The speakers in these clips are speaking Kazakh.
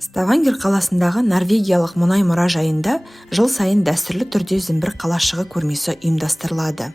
Ставангер қаласындағы Норвегиялық мұнай мұражайында жыл сайын дәстүрлі түрде зімбір қалашығы көрмесі ұйымдастырылады.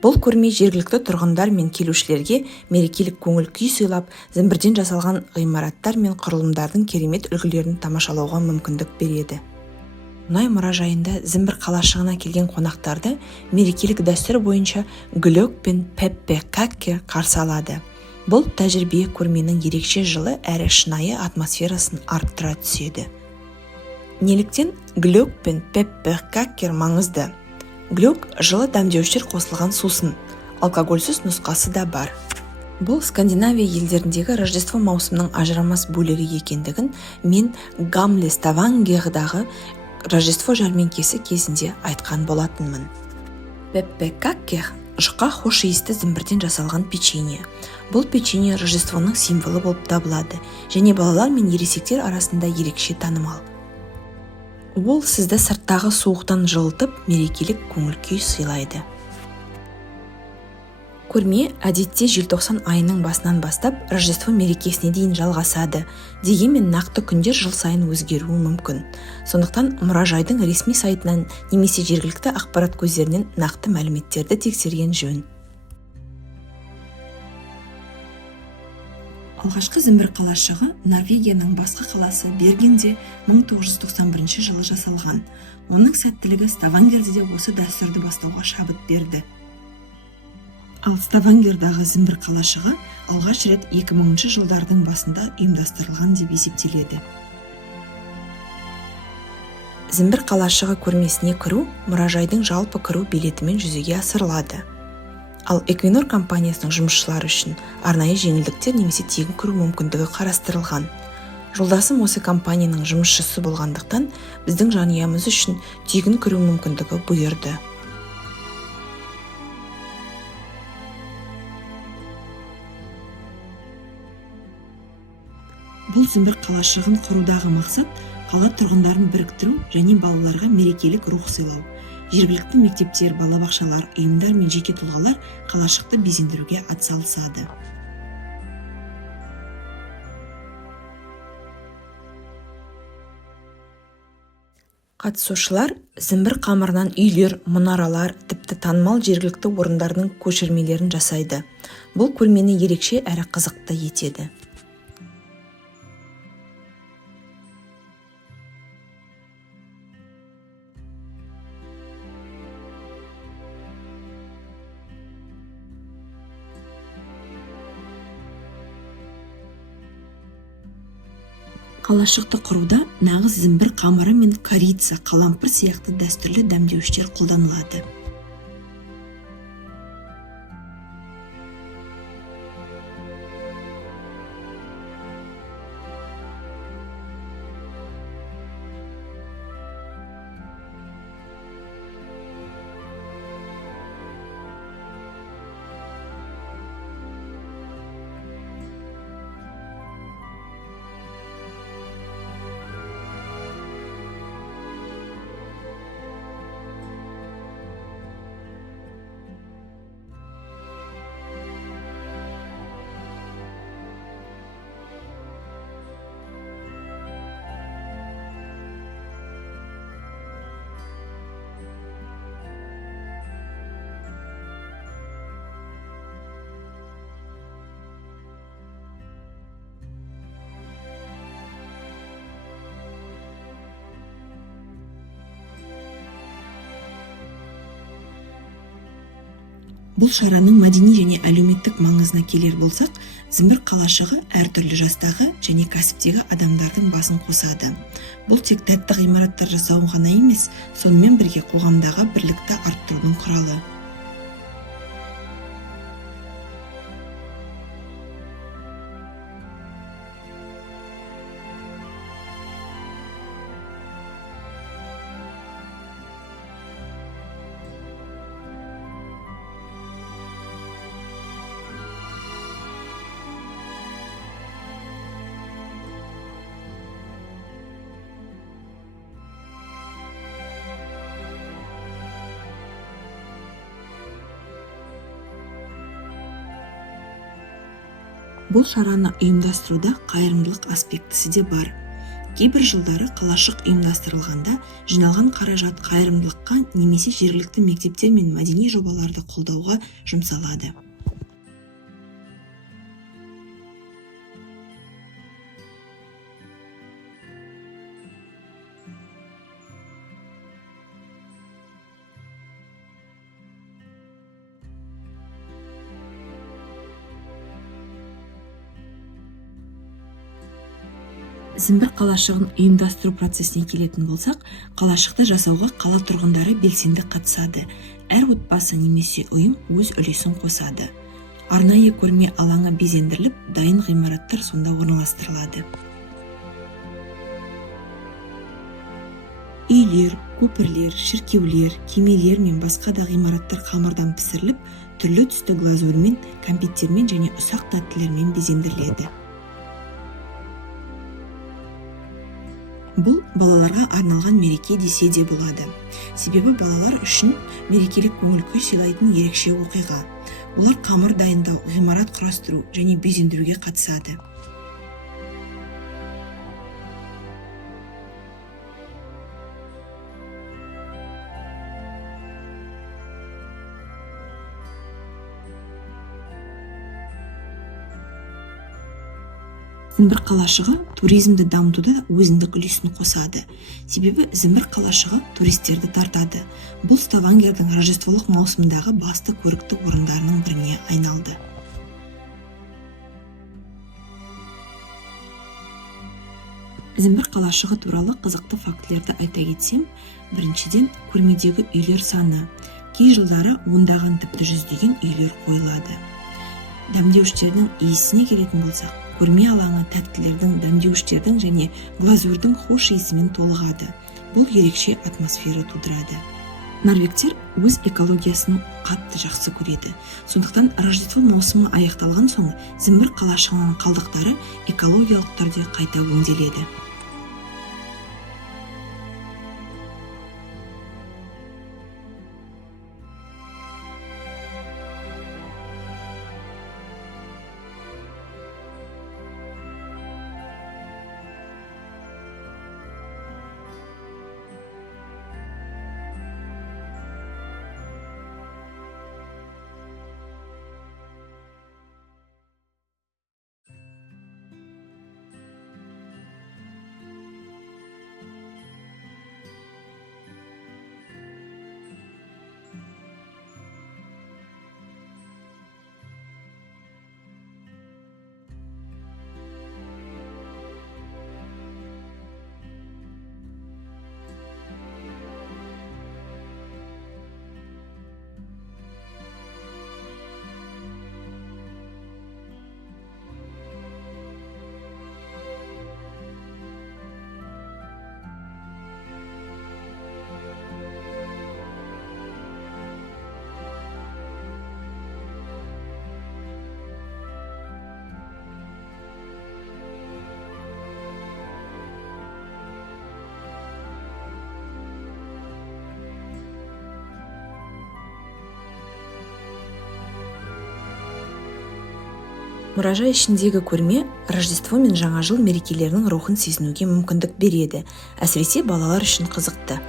Бұл көрме жергілікті тұрғындар мен келушілерге мерекелік көңіл күй сыйлап, зімбірден жасалған ғимараттар мен құрылымдардың керемет үлгілерін тамашалауға мүмкіндік береді. Мұнай мұражайында зімбір қалашығына келген қонақтарды мерекелік дәстүр бойынша глөк пен пеппекакке қарсы алады. Бұл тәжірибе көрменің ерекше жылы әрі шынайы атмосферасын арттыра түседі. Неліктен глөк пен пеппекаккер маңызды? Глөк жылы дәмдеуіштер қосылған сусын, алкогольсіз нұсқасы да бар. Бұл Скандинавия елдеріндегі Рождество маусымның ажырамас бөлігі екендігін мен Гамле Ставангердағы Рождество жәрмеңкесі кезінде айтқан болатынмын. Пеппекаккер жұқа хош иісті зімбірден жасалған печенье. Бұл печенье Рождествоның символы болып табылады және балалар мен ересектер арасында ерекше танымал. Ол сізді сырттағы суықтан жылытып, мерекелік көңіл күй сыйлайды. Көрме әдетте желтоқсан айының басынан бастап Рождество мерекесіне дейін жалғасады, дегенмен нақты күндер жыл сайын өзгеруі мүмкін. Сондықтан мұражайдың ресми сайтынан немесе жергілікті ақпарат көздерінен нақты мәліметтерді тексерген жөн. Алғашқы зімбір қалашығы Норвегияның басқа қаласы Бергенде 1991 жылы жасалған. Оның сәттілігі Ставангерде де осы дәстүрді бастауға шабыт берді. Ал Ставангердағы зімбір қалашығы алғаш рет 2000 жылдардың басында ұйымдастырылған деп есептеледі. Зімбір қалашығы көрмесіне кіру мұражайдың жалпы кіру билетімен жүзеге асырылады. Ал Эквинор компаниясының жұмысшылары үшін арнайы жеңілдіктер немесе тегін кіру мүмкіндігі қарастырылған. Жолдасым осы компанияның жұмысшысы болғандықтан біздің жанұямыз үшін тегін кіру мүмкіндігі бұйырды. Бұл зімбір қалашығын құрудағы мақсат қала тұрғындарын біріктіру және балаларға мерекелік рух сыйлау. Жергілікті мектептер, балабақшалар, ұйымдар мен жеке тұлғалар қалашықты безендіруге атсалысады. Қатысушылар зімбір қамырынан үйлер, мұнаралар, тіпті танымал жергілікті орындардың көшірмелерін жасайды. Бұл көрмені ерекше әрі қызықты етеді. Қалашықты құруда нағыз зімбір қамыры мен корица, қалампыр сияқты дәстүрлі дәмдеуіштер қолданылады. Бұл шараның мәдени және әлеуметтік маңызына келер болсақ, зімбір қалашығы әртүрлі жастағы және кәсіптегі адамдардың басын қосады. Бұл тек тәтті ғимараттар жасау ғана емес, сонымен бірге қоғамдағы бірлікті арттырудың құралы. Бұл шараны ұйымдастыруда қайырымдылық аспектісі де бар. Кейбір жылдары қалашық ұйымдастырылғанда жиналған қаражат қайырымдылыққа немесе жергілікті мектептер мен мәдени жобаларды қолдауға жұмсалады. Зімбір қалашығын ұйымдастыру процесіне келетін болсақ, қалашықты жасауға қала тұрғындары белсенді қатысады. Әр отбасы немесе ұйым өз үлесін қосады. Арнайы көрме алаңы безендіріліп, дайын ғимараттар сонда орналастырылады. Үйлер, көпірлер, шіркеулер, кемелер мен басқа да ғимараттар қамырдан пісіріліп, түрлі түсті глазурмен, кәмпиттермен және ұсақ тәттілермен безендіріледі. Бұл балаларға арналған мереке десе де болады. Себебі балалар үшін мерекелік көңіл-күй сыйлайтын ерекше оқиға. Олар қамыр дайындау, ғимарат құрастыру және безендіруге қатысады. Зімбір қалашығы туризмді дамытуда өзіндік үлесін қосады. Себебі Зімбір қалашығы туристерді тартады. Бұл Ставангердің рождестволық маусымдағы басты көрікті орындарының біріне айналды. Зімбір қалашығы туралы қызықты фактілерді айта кетсем, біріншіден көрмедегі үйлер саны. Кей жылдары ондаған тіпті жүздеген үйлер қойылады. Дәмдеуіштердің иісіне келетін болсақ, көрме алаңы тәттілердің, дәмдеуіштердің және глазурдың хош иісімен толығады. Бұл ерекше атмосфера тудырады. Норвегтер өз экологиясын қатты жақсы көреді. Сондықтан Рождество маусымы аяқталған соң Зімбір қалашығының қалдықтары экологиялық түрде қайта өңделеді. Мұражай ішіндегі көрме Рождество мен Жаңа жыл мерекелерінің рухын сезінуге мүмкіндік береді, әсіресе балалар үшін қызықты.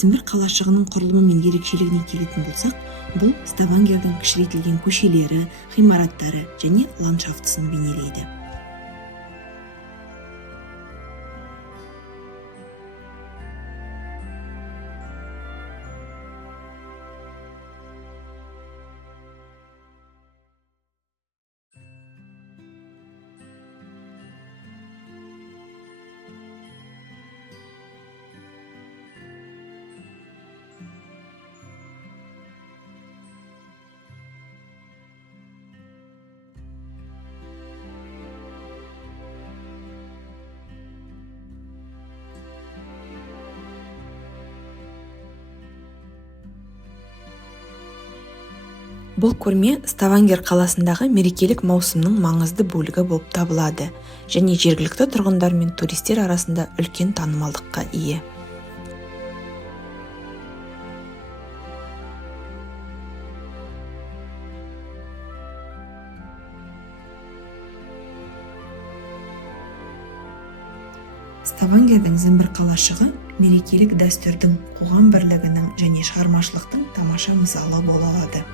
Зімбір қалашығының құрылымы мен ерекшелігіне келетін болсақ, Бұл Ставангердің кішірейтілген көшелері, ғимараттары және ландшафтысын бейнелейді. Бұл көрме Ставангер қаласындағы мерекелік маусымның маңызды бөлігі болып табылады және жергілікті тұрғындар мен туристер арасында үлкен танымалдыққа ие. Ставангердің зімбір қалашығы мерекелік дәстүрдің, қоғам бірлігінің және шығармашылықтың тамаша мысалы бола алады.